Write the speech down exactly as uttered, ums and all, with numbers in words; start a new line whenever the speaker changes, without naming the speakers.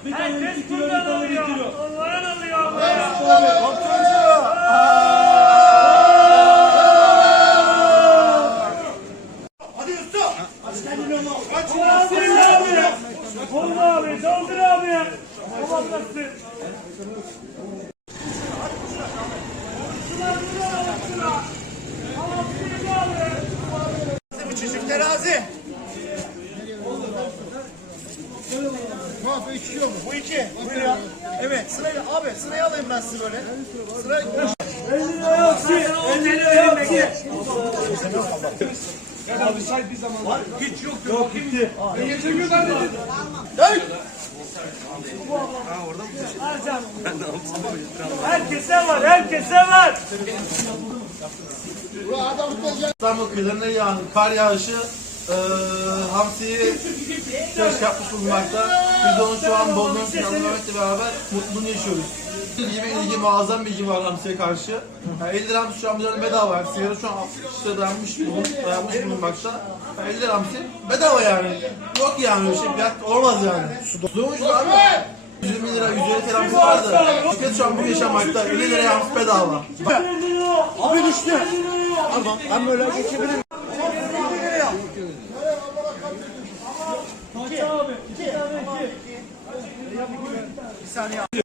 Bir tane
Herkes
iki kilo
buradan
tavuk
alıyor.
getiriyor.
Onların alıyor.
Hadi usta. Kaç
Aferin abi. Oldu abi. Doldur abi. Babaklasın.
bu çocuk terazi. Bu iki. Buyur ya. Evet sırayla abi sırayı alayım ben sizi böyle. Sırayı.
elli lira yok ki. elli lira yok ki.
Hiç yok yok gitti.
Dön.
Herkese var. Herkese var.
İstanbul kıyılarına yağan kar yağışı e, hamsiyi söz yapmış bulunmakta. Biz de onu şu an Bodrum planlamakla beraber mutluluğunu yaşıyoruz. İlgi ve ilgi, muazzam bir ilgi var hamsiye karşı. Yani elli lira hamsi şu an bizden bedava. Yani sigara şu an altmış lira dayanmış, bulun, dayanmış bulunmakta. Yani elli lira hamsi bedava yani. Yok yani öyle şey, fiyat olmaz yani. Sonuçta abi yüz yirmi lira, yüz elli lira hamsi vardı. Şirket şu an bu yaşamakta. elli liraya hamsi bedava.
Abi düştü. Tamam ben böyle geçebilirim.
Kaç abi? İki tane iki.
Bir saniye.